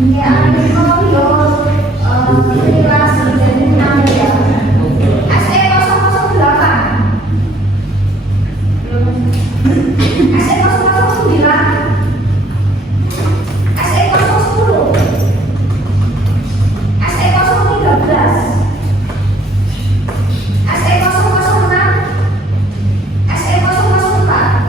Ya, kalau relasi dari namanya SE 008 SE 009 SE 010 SE 013 SE 006 SE 004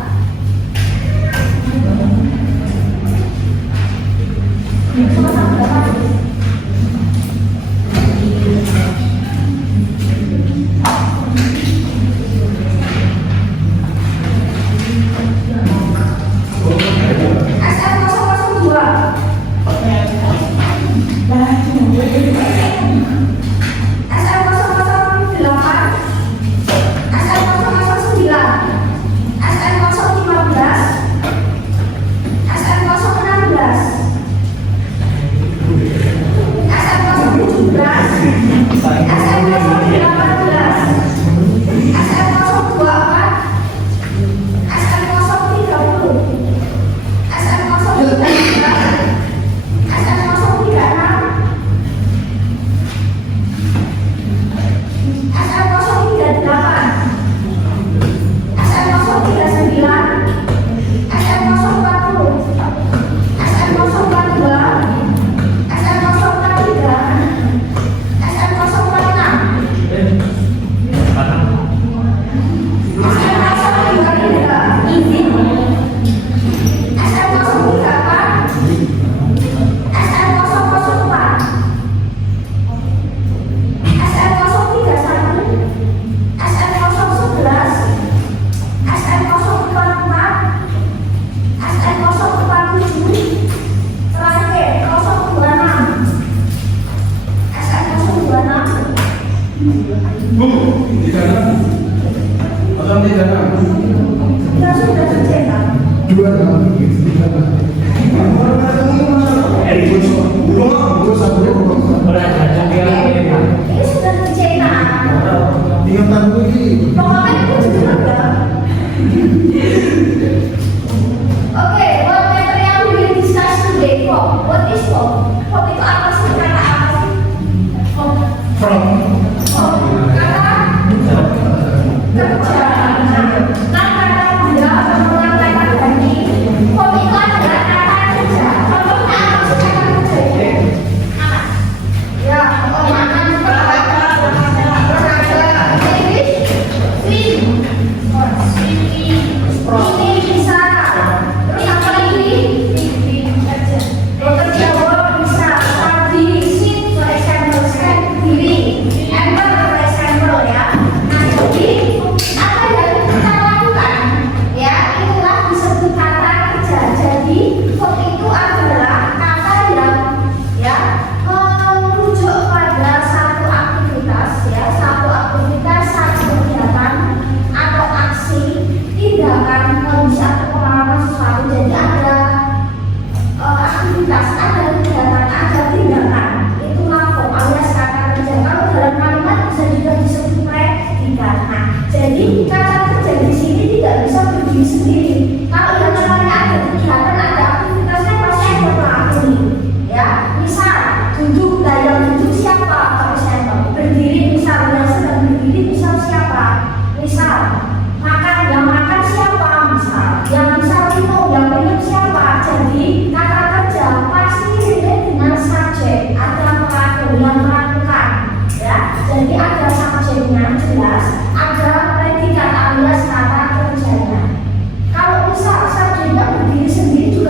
Kalau misal saya juga berdiri sendiri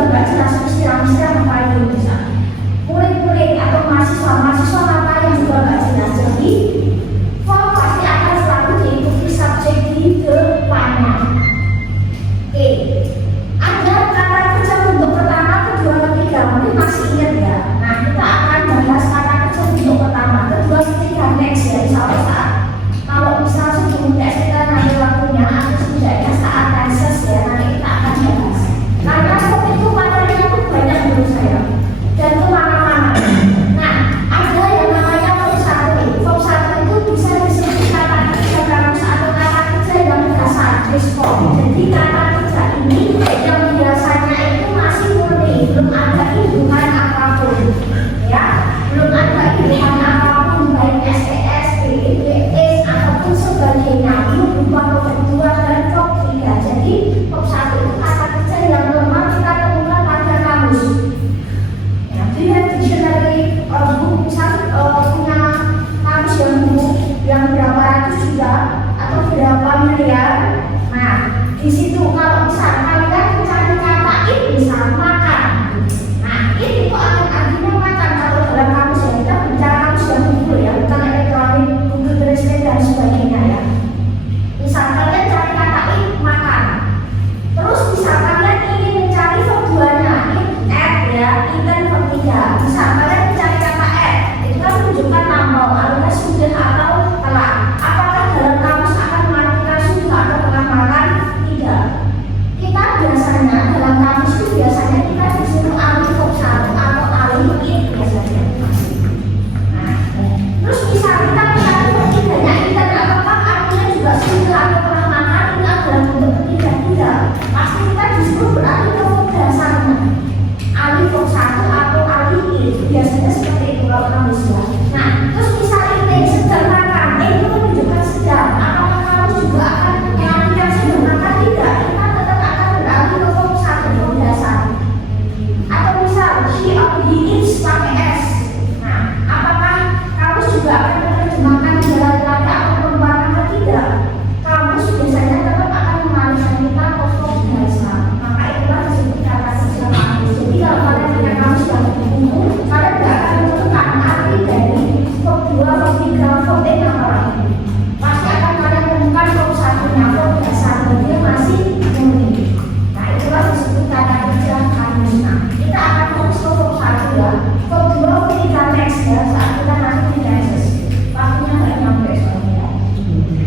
ya. Kedua pilihan next ya saat kita masuk di tenses. Waktunya nggak nyampe soalnya.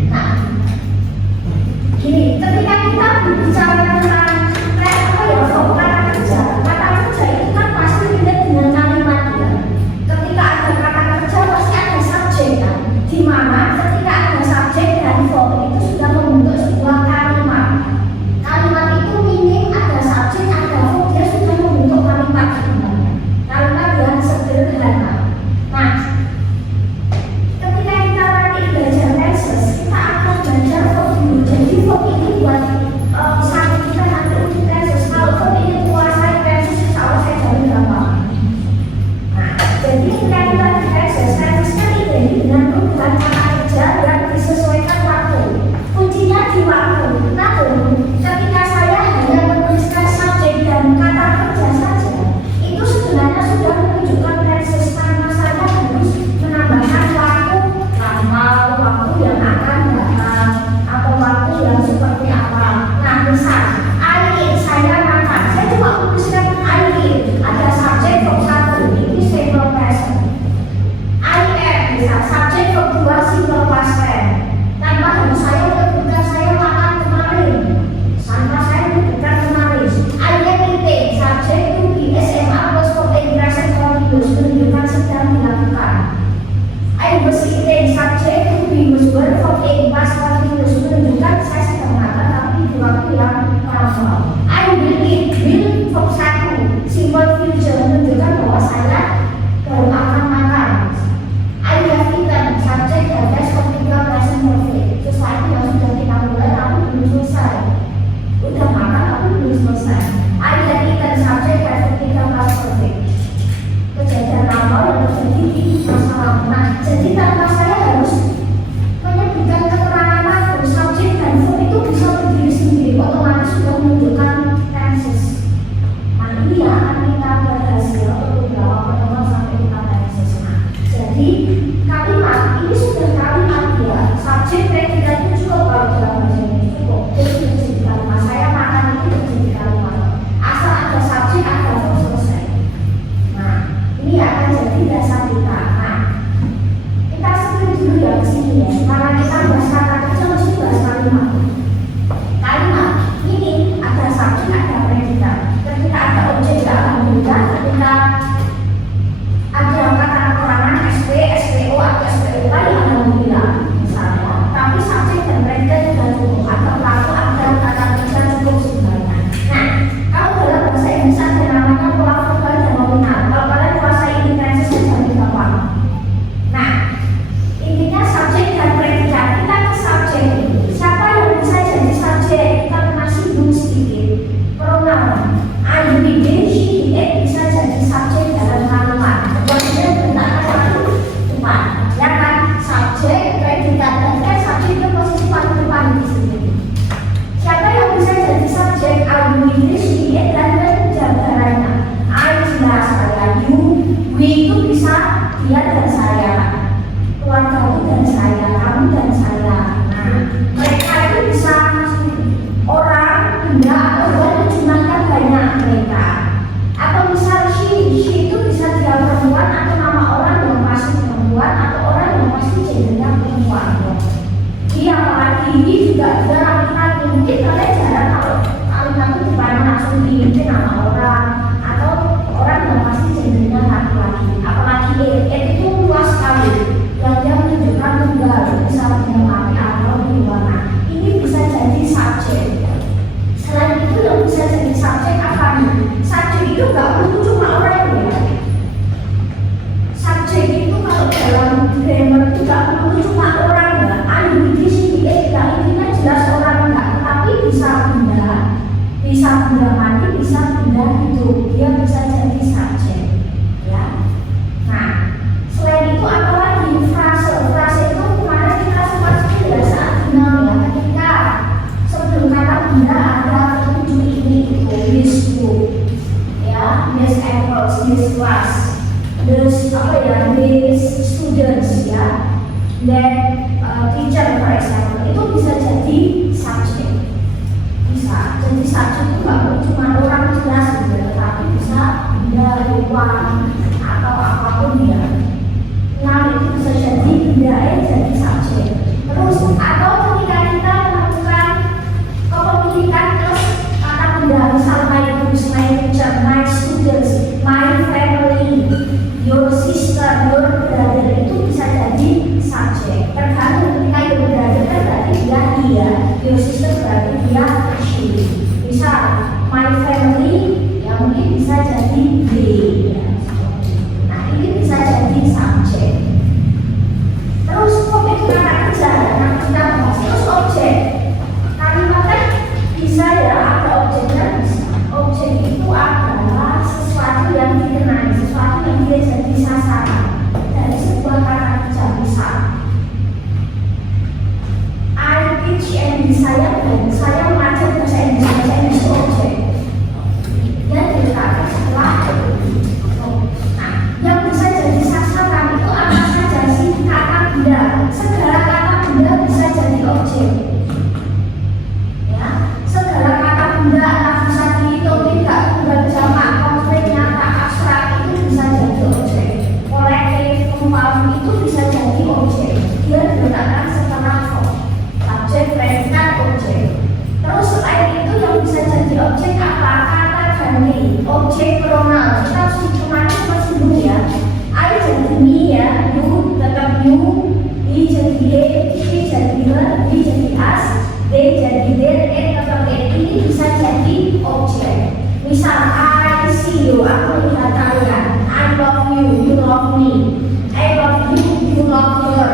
Nah, gini, ketika kita bicara tentang kata kerja itu kan pasti tidak dengan kalimat ya. Ketika ada kata kerja pasti ada subjek kan. Di mana ketika ada subjek dan verb itu sudah membentuk sebuah kalimat. Kalimat itu minim ada subjek, ada verb, dia sudah membentuk kalimat sebenarnya. Kalimat yang sederhana. Nah, ketika kita nanti belajar tenses, kita akan belajar verb dulu. Jadi verb ini buat saat kita nanti untuk tenses. Kalau verb ini menguasai tenses, insya Allah saya jamin gampang. Nah, jadi ketika kita di tenses kan identik dengan perubahan kata kerja yang disesuaikan waktu. Kuncinya di waktu. Namun, ketika saya hanya menuliskan subjek dan kata kerja saja, itu sebenarnya sudah menunjukkan tenses karena saya harus menambahkan waktu lama, waktu yang akan datang, atau waktu yang seperti apa. Nah, misal, I eat, saya makan. Saya cuma menuliskan I eat, ada subjek verb 1, ini simple present. I am, misal, subjek verb 2, simple past tense. Tanpa harus saya menyebutkan saya makan kemarin, tanpa saya menyebutkan kemarin. I am eating, subjek to be SMA plus verb in present continuous, menunjukkan sedang dilakukan. I was eating, subjek to be was verb in past continuous, menunjukkan saya sedang makan tapi di waktu yang normal. I will eat, will verb 1, simple future, menunjukkan bahwa saya baru akan makan. I have eaten, subjek dan verb ketiga present perfect. Sesuatu yang sudah kita mulai tapi belum selesai. Udah makan tapi belum selesai. I have eaten, subjek dan verb ketiga present perfect. Kejadian normal yang terjadi di masa lalu. Nah, jadi tanpa saya harus menyebutkan keterangan waktu, subjek dan verb itu bisa berdiri sendiri, otomatis sudah menunjukkan tenses. Nah, ini yang akan kita bahas ya untuk beberapa pertemuan sampai kita tenses. Nah, jadi kalimat ini sudah kalimat ya, subjek predikat itu cukup kalau dalam bahasa Indonesia cukup. Itu sudah jadi kalimat. Saya makan itu sudah jadi kalimat. Asal ada subjek, ada verb, selesai. Nah, ini akan jadi dasar kita. Nah, kita screen dulu ya di sini ya. Karena kita bahas kata kerja mesti bahas kalimat. Kalimat ini ada subjek, ada predikat. Ketika ada objek ya alhamdulillah. Ketika ada kata keterangan SP, SPO atau SPOK ya alhamdulillah misalnya. Tapi subjek dan predikat sudah cukup. Ada pelaku, ada kata kerja cukup sebenarnya. Nah, kalau dalam bahasa Indonesia ada namanya pola verbal dan nominal. Kalau kalian kuasai ini tenses jadi gampang. Nah, intinya subjek dan predikat. Kita ke subjek ini. Siapa yang bisa jadi subjek? Kita masih belum sedikit. Pronoun I, we, they, she, it bisa jadi subjek dalam kalimat. Kemudian bentaknya satu depan. Ya kan? Subjek, predikat, dan kan subjek itu posisi paling depan di sini. Siapa yang bisa jadi subjek? I, we, they, she, it, dan jabarannya. I jelas saya, you, we itu bisa dia dan saya, keluargaku dan saya, kamu dan saya. Nah, mereka itu bisa orang, benda, atau dan jumlahnya banyak mereka. Atau misal she itu bisa dia perempuan atau nama orang yang pasti perempuan atau orang yang pasti gendernya perempuan. Dia apalagi ini juga ada laki-laki. Mungkin kalian jarang kalau kalimat itu depan langsung diintin nama orang atau orang yang pasti gendernya laki-laki. Apalagi itu luas sekali. Yang dia menunjukkan tunggal, bisa dia laki atau perempuan. Ini bisa jadi subjek. Selain itu yang bisa jadi subjek apa nih? Subjek itu nggak perlu cuma orang ya. Subjek itu kalau dalam grammar itu nggak perlu cuma orang ya. Di sini intinya jelas orang enggak, tapi bisa benda mati, bisa benda hidup. Dia bisa jadi subjek. Ya. Nah, selain itu apa lagi? Frase itu kemarin kita sempat sudah saat final ya. Ketika sebelum kata benda ada ketujuh ini itu this book ya, this apples, this class, this this students ya, dan teacher for example itu bisa jadi subjek. Bisa jadi subjek itu nggak cuma orang jelas gitu, tapi bisa benda, hewan, my family, ya mungkin bisa jadi they. Ya. Nah ini bisa jadi subjek. Terus objek kata kerja, nah kita bahas terus objek. Kalimatnya bisa ya, ada objeknya bisa. Objek itu adalah sesuatu yang dikenai, sesuatu yang dia jadi sasaran dari sebuah kata kerja. Misal I teach English, saya mengajar bahasa Inggris. Bahasa Inggris itu objek yang diletakkan setelah. Nah, yang bisa jadi sasaran itu apa saja sih? Kata benda, segala kata benda bisa jadi objek. Ya, segala kata benda bisa dihitung, tidak tunggal jamak, konkret, nyata, abstrak itu bisa jadi objek. Kolektif, umpam itu bisa jadi objek. Dia diletakkan setelah subjek, predikat, objek. Terus selain itu yang bisa jadi objek apa? Kata ganti, objek pronoun. Kita kemarin masih dulu ya. I jadi me ya, you tetap you, he jadi they, she jadi her, he jadi us, they jadi their, tetap it. Ini bisa jadi objek. Misal I see you, aku melihat kalian. I love you, you love me. I love you, you love her.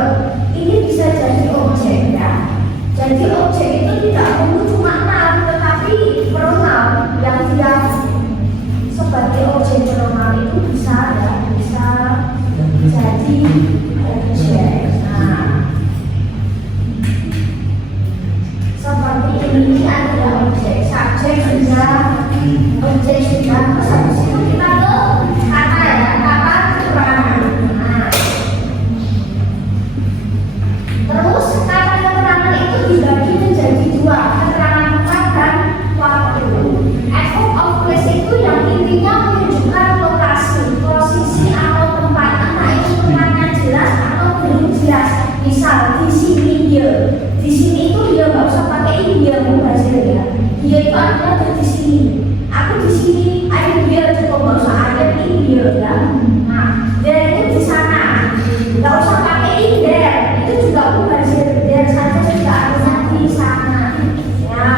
Ini bisa jadi objek ya. Jadi objek itu tidak perlu cuma noun, tetapi pronoun yang dia sebagai objek pronoun itu bisa ya, bisa jadi objek. Nah, seperti ini adalah objek. Subjek sudah, objek sudah. Terus habis itu kita ke kata ya, kata keterangan. Nah, terus kata keterangan itu dibagi menjadi dua, keterangan tempat dan waktu. Adverb of place itu yang intinya menunjukkan lokasi, posisi atau tempat, entah itu tempatnya jelas atau belum jelas. Misal di sini dia, di sini itu dia nggak usah pakai dia mubazir ya. Dia itu ada di sini. Aku di sini, ayo dia cukup nggak usah ada ini dia ya. Nah, dia itu di sana, nggak usah pakai there, itu juga mubazir. Dia saja sudah ada di sana. Ya,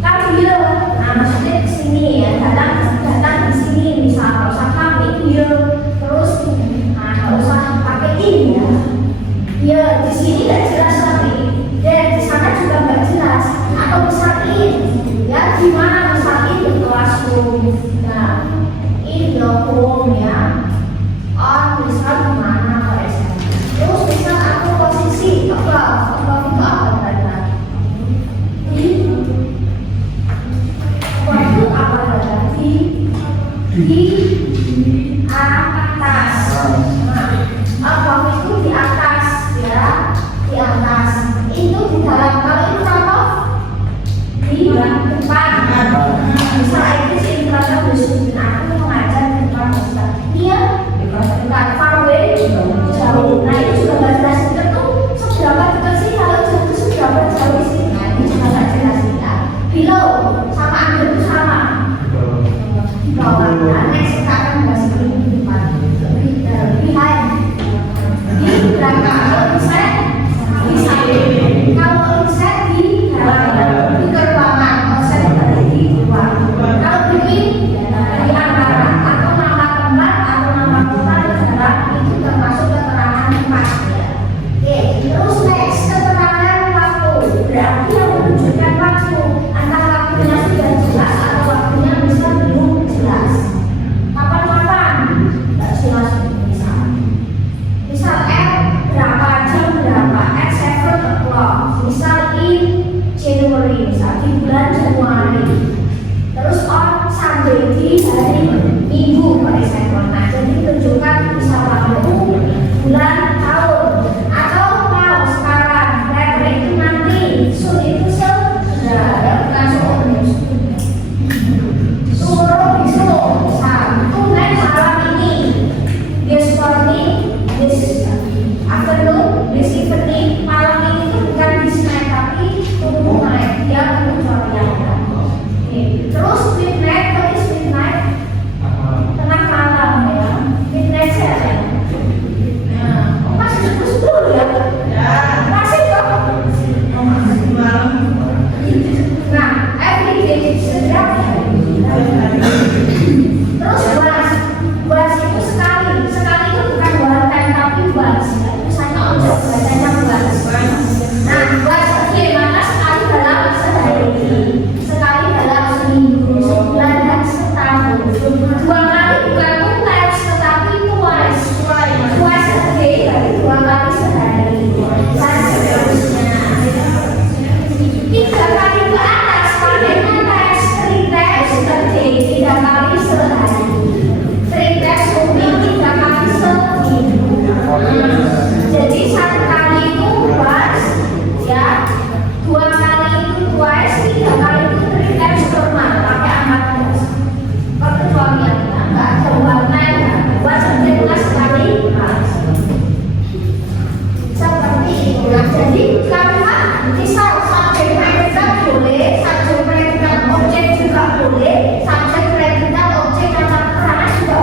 kan dia, nah maksudnya di sini ya, datang di sini. Misal nggak usah pakai dia, terus nah nggak usah pakai ini ya. Ya di sini nggak jelas tapi dan di sana juga nggak jelas. Atau misal ini ya di mana, misal ini classroom, nah in the home ya, misal di mana kayak saya. Terus misal aku posisi apa itu apa tadi? Waktu apa tadi? Di atas. Nah, apa itu di atas ya, di atas. Itu di dalam, kalau itu contoh di depan. Misal itu sih terasa bersyukur, aku mengajar di depan Ustaz. Dia dekat, far away, jauh. Nah itu juga nggak jelas. Itu seberapa dekat sih, kalau jauh itu seberapa jauh sih? Nah ini juga nggak jelas ya. Below sama under itu sama. Di bawah. Nah next kita akan bahas ini di depan. Behind. Di belakang. Kalau misalnya di samping. Kalau misalnya di halaman, di gerbang. Kalau saya berada di luar. Kalau bikin di antara atau nama tempat atau nama kota negara itu termasuk keterangan tempat ya. Oke, terus next keterangan waktu. Berarti yang menunjukkan waktu, antara waktunya sudah jelas atau waktunya bisa belum jelas. Kapan-kapan nggak jelas. Misal berapa jam berapa, at 7 o'clock. Misal in January, misal di bulan Januari. Terus on Sunday, di hari Minggu for example. Nah, jadi menunjukkan misal waktu, bulan, tahun. Atau now, sekarang, later itu nanti, soon itu segera, bukan soon. Tomorrow besok, misal tonight malam ini, this morning, this afternoon, this evening. Malam ini itu bukan this night tapi tunggu night, dia tunggu sore ya. Terus midnight, what is midnight? Tengah malam ya. Midnight saya. Nah, masih sebut ya? Masih kok. Nah, every day, setiap tiga kali sehari. Triteks umil 3 kali seminggu. Jadi 1 kali itu once, ya. 2 kali itu twice, 3 kali itu triteks normal pakai amat terus. Perkecualiannya nggak ada warna yang buat sempurna sekali. Seperti itu. Jadi karena misal subjek predikat boleh, subjek predikat objek juga boleh, subjek predikat objek kata keterangan juga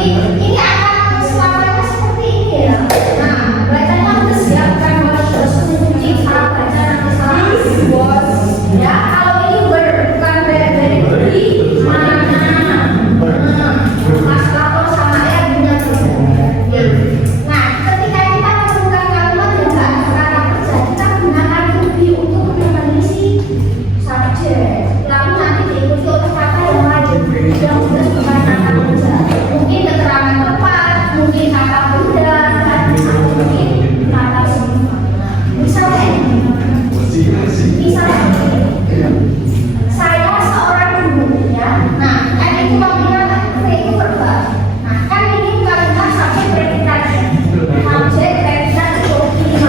ini akan suaranya seperti ini ya. Nah, bacanya udah siap kan kalau terus mencuci salah baca nanti salah bos. Ya, kalau ini bukan dari mana? Mas Lato sama ya punya ya. Nah, ketika kita menemukan kalimat yang nggak ada kata kerja, kita gunakan to be untuk mengisi subjek. Lalu nanti diikuti oleh kata yang lain yang sudah bukan kata kerja. Mungkin keterangan tepat, mungkin kata benda, mungkin kata semua. Misalnya, saya seorang guru ya. Nah, kan itu panggilan itu berubah. Nah, kan ini kalimat subjek predikat. Subjek predikat itu lima.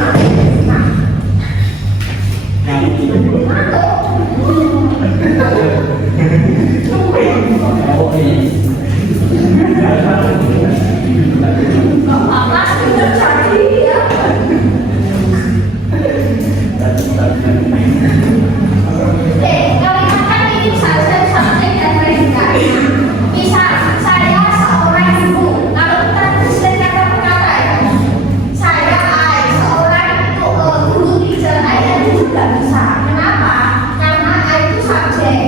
Nah, apa sih terjadi ya? Kalimat kan ini subjek dan predikat. Misal saya seorang ibu. Kalau kita tuliskan kata perkara ya, saya seorang itu guru teacher itu juga bisa. Kenapa? Karena itu subjek.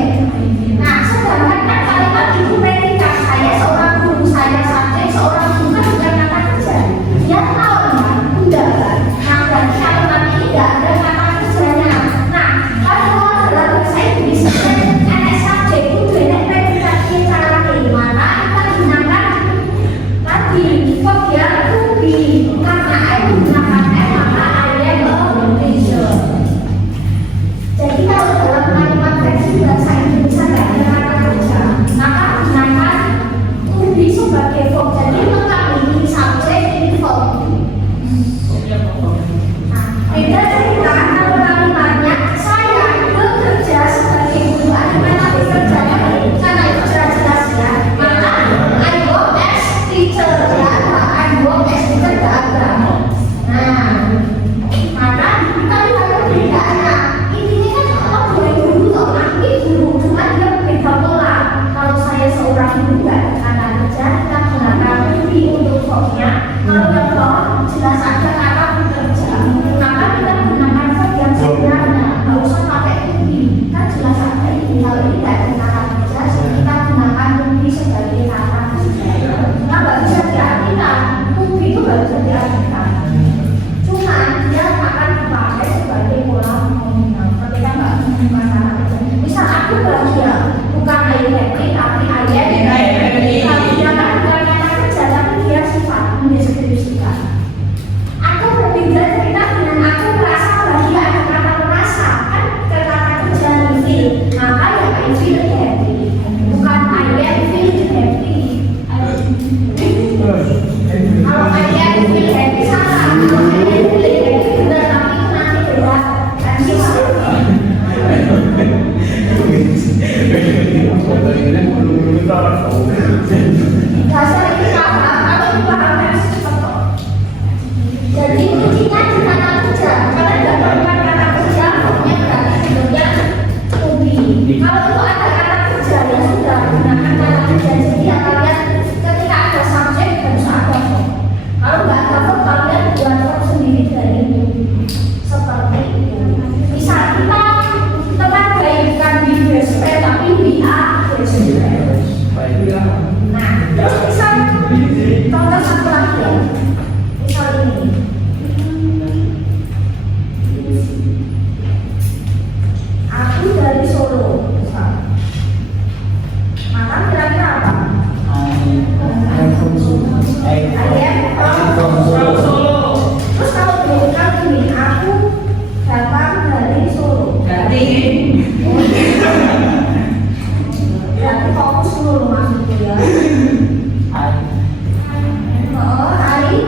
Nah, sedangkan kan kalimat itu predikat. Saya seorang guru, saya subjek, seorang guru kan bukan kata kerja. Dia tahu ya, udah kan. Nah, berarti kalimat ini tidak ada kata kerjanya. Nah, kalau dalam bahasa Inggris ada subjek itu ada predikatnya cara gimana kita gunakan tadi verb to be. Karena I menggunakan maka I am a teacher. Jadi kalau dalam kalimat versi bahasa Indonesia tidak ada kata kerja, maka gunakan to be sebagai verb. Jadi lengkap ini subjek ini verb. Nah, beda cerita kalau kalimatnya saya bekerja sebagai guru. Ada kata bekerjanya karena itu jelas-jelas ya. Maka I work as teacher ya. I work as teacher tidak ada. Nah, maka kita lihat perbedaannya. Intinya kan kalau dari guru atau aku guru, cuma dia beda pola. Kalau saya seorang guru nggak ada kata kerja, kita gunakan to be untuk verbnya. Kalau yang bawah jelas ada kata bekerja, maka kita gunakan verb yang sebenarnya. Nggak usah pakai to be, kan jelas ada ini. Kalau ini nggak ada kata kerja, jadi kita gunakan to be sebagai kata kerja. Nah, nggak bisa diartikan, to be itu nggak bisa diartikan. Cuma dia akan dipakai sebagai pola nominal. Ketika nggak menggunakan kata kerja. Misal aku bahagia, bukan I happy, tapi I am happy. Kalau dia kan bukan kata kerja, tapi dia sifat mendeskripsikan. Aku berbeda cerita dengan aku merasa bahagia, ada kata merasa kan kata kerja feel. Maka ya I feel happy, bukan I am feel happy. Kalau I am feel happy salah, kalau I am feel happy benar, tapi itu nanti beda kan sifat. Dasar ini apa? Kalau dipahami cepat. Jadi kuncinya di kata kerja. Karena tidak melakukan kata kerja, punya berarti sebenarnya to be. Kalau itu ada kata kerja ya sudah gunakan kata kerja. Jadi ya kalian ketika ada subjek harus ada verb. Kalau nggak ada verb kalian buat verb sendiri dari itu. Seperti itu. Misal kita teman baik bukan di best friend tapi we are best friend. Nah, terus misal contoh satu lagi ya. Misal ini. Aku dari Solo. Misal. Maka kira-kira apa? Terus kalau diulang gini, aku datang dari Solo. Berarti fokus dulu maksudnya ya. Oh, hari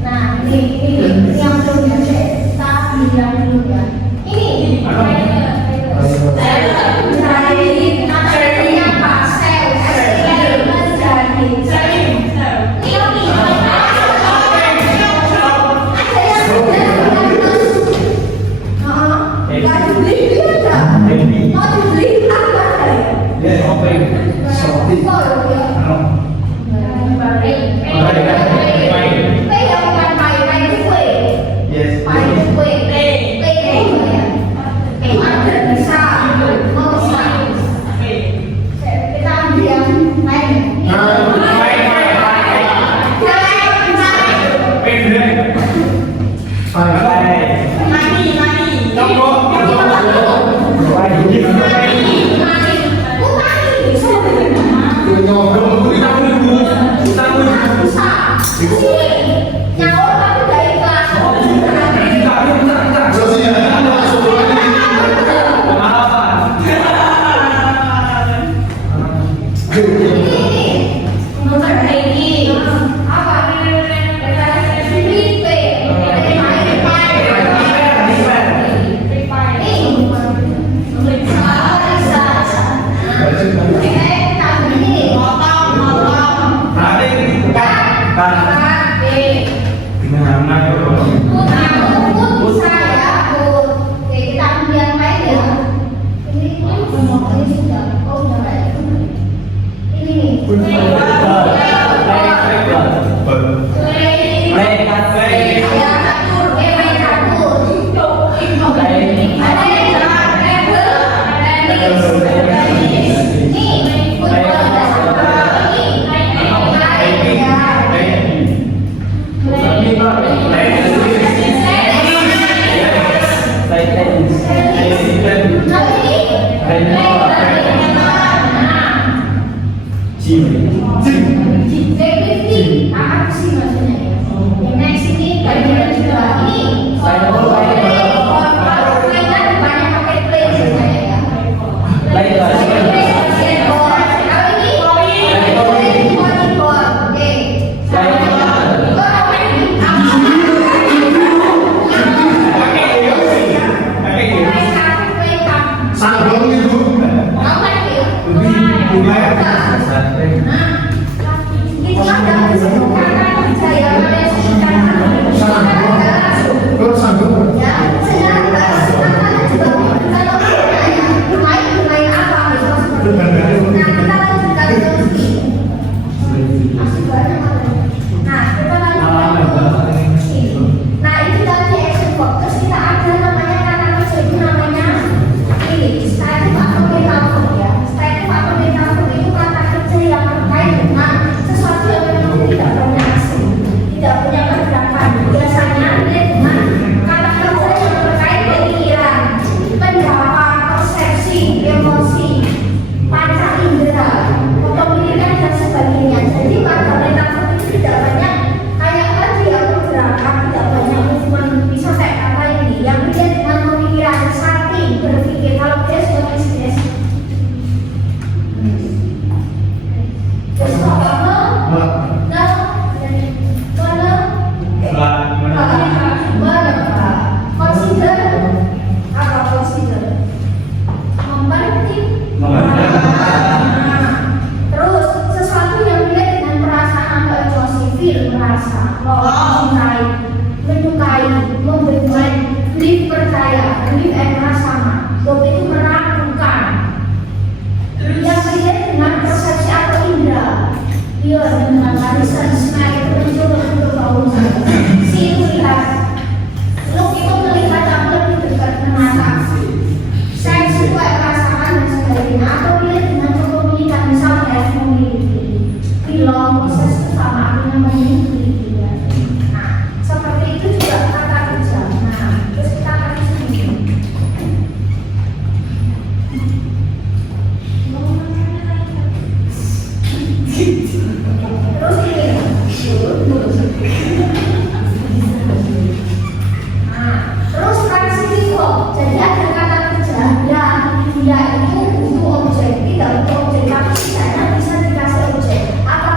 Nah, ini yang belum ya, kita bilang dulu ya. Ini dia itu untuk objek, tidak untuk objek, tapi sisanya bisa dikasih objek. Apa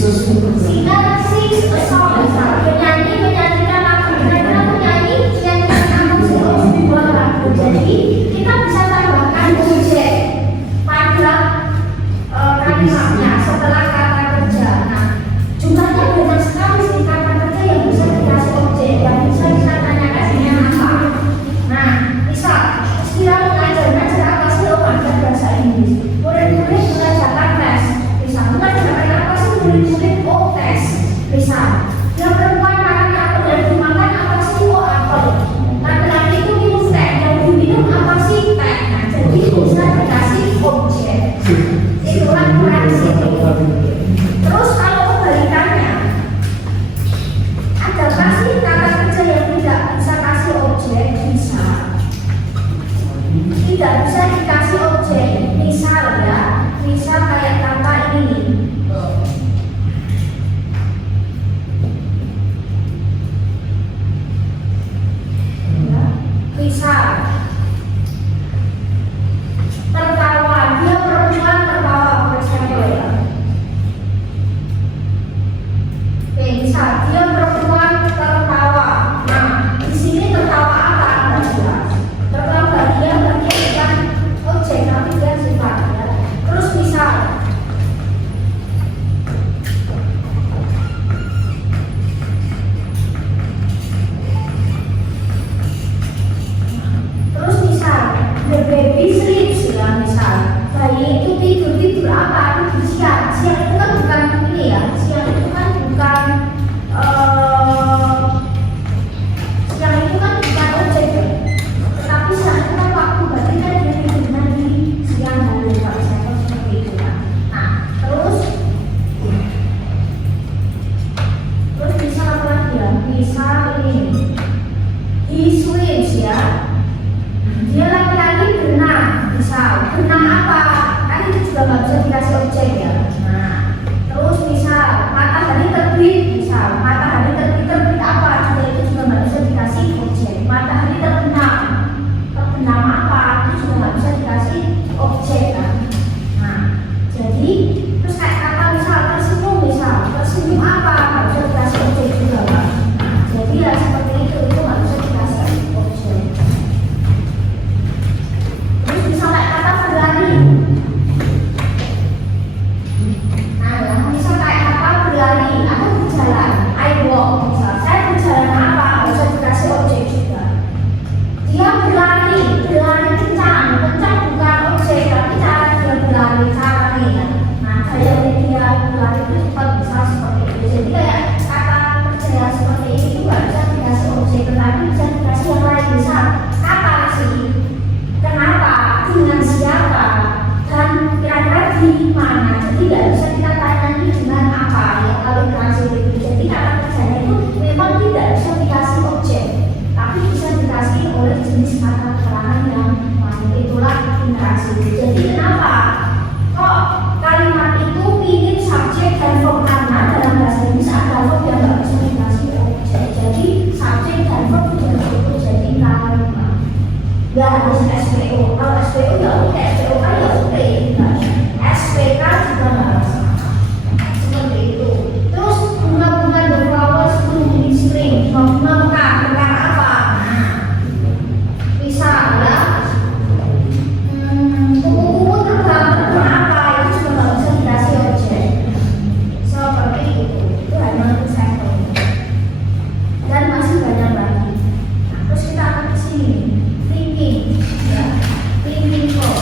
Sing a song, penyanyi menyanyikan lagu, kira-kira penyanyi menyanyikan lagu sebuah lagu. Jadi kita bisa tambahkan objek pada kalimatnya setelah kata kerja. Nah, jumlahnya banyak sekali sih kata kerja yang bisa dikasih objek dan bisa kita tanyakan dengan apa. Nah, misal sekiranya mengajar apa sih mengajar bahasa Inggris, murid-murid belajar tes. Misal mengajarkan apa sih murid-murid tes. Misal yang perempuan makan apel dan dimakan apa sih apel. Laki-laki itu minum teh, yang diminum apa sih teh. Nah, jadi bisa dikasih objek. Itulah praksi. Terus kalau kebalikannya, ada pasti kata kerja yang tidak bisa kasih objek. Tidak bisa dikasih objek. Misal ya, misal kayak kata ini. Ya, misal tertawa, dia perempuan tertawa, misalnya ya. Oke, misal dia perempuan tertawa. Nah, di sini tertawa apa? Tidak jelas. Tertawa dia bukan objek, tapi dia sifat ya. Terus misal the baby sleeps ya, misal bayi itu tidur apa? Tidur siang. Siang itu kan bukan ini ya. Siang itu kan bukan objek ya. Tetapi siang itu kan waktu, berarti kan dia tidurnya di siang hari, kalau saya seperti itu kan. Nah, terus misal apa lagi ya? Misal ini he swims ya. Dia laki-laki berenang, misal berenang apa? Kan itu juga nggak bisa dikasih objek ya. Nah, terus misal matahari terbit, misal matahari terbit apa? Juga itu juga nggak bisa dikasih objek. Matahari terbenam apa? Itu juga nggak bisa dikasih objek kan. Nah, jadi terus kayak kata misal tersenyum apa? Nggak bisa dikasih objek juga kan. Nah, jadi ya seperti itu nggak bisa dikasih objek. Misalnya kata berlari. Nah, misal kayak apa berlari, aku berjalan, I walk. Misal saya berjalan apa, bisa dikasih objek juga. Dia berlari kencang bukan objek, tapi cara dia berlari, caranya. Nah, gaya dia berlari itu cepat, bisa seperti itu. Jadi kayak kata kerja seperti ini juga bisa dikasih objek, tetapi bisa dikasih yang lain. Misal kata sih, kenapa, dengan siapa, dan kira-kira di mana. Jadi tidak bisa kita tanyai dengan apa ya kalau dikasih itu. Jadi kata kerjanya itu memang tidak bisa dikasih objek, tapi bisa dikasih oleh jenis kata keterangan yang lain. Itulah interaksi. Jadi kenapa kok kalimat itu ingin subjek dan verb, karena dalam bahasa Inggris ada verb yang nggak bisa dikasih objek. Jadi subjek dan verb sudah cukup jadi kalimat. Nggak harus SPO. Kalau SPO ya oke, SPO kan ya oke. SPK juga nggak harus seperti itu. Terus bunga-bunga the flowers bloom in spring. Bunga mekar apa? Nah, misal ya kupu-kupu terbang apa? Itu juga nggak bisa dikasih objek. Seperti itu. Itu hanya sampel. Dan masih banyak lagi. Nah, terus kita akan ke sini. Thinking, ya, thinking for.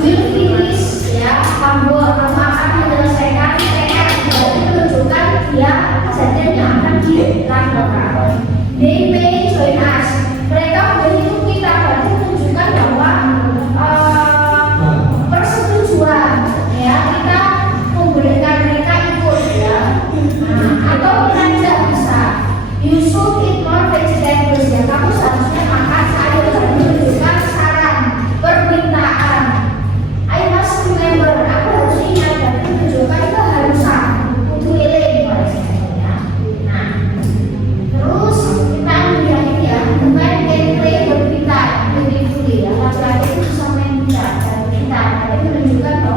will finish ya, kamu akan menyelesaikan PR, berarti menunjukkan dia kejadian yang akan dilakukan. They may join us, mereka mengikuti kita, berarti menunjukkan bahwa persetujuan ya, kita memberikan mereka ikut ya. Atau kita tidak bisa, you should eat more vegetables ya, kamu seharusnya makan sayur, dan menunjukkan saran, permintaan. I must remember, aku harus ingat, dan menunjukkan keharusan untuk willing ya. Nah, terus kita lihat ya, the man can play the guitar beautifully ya, laki-laki itu bisa main gitar dan kita, jadi menunjukkan bahwa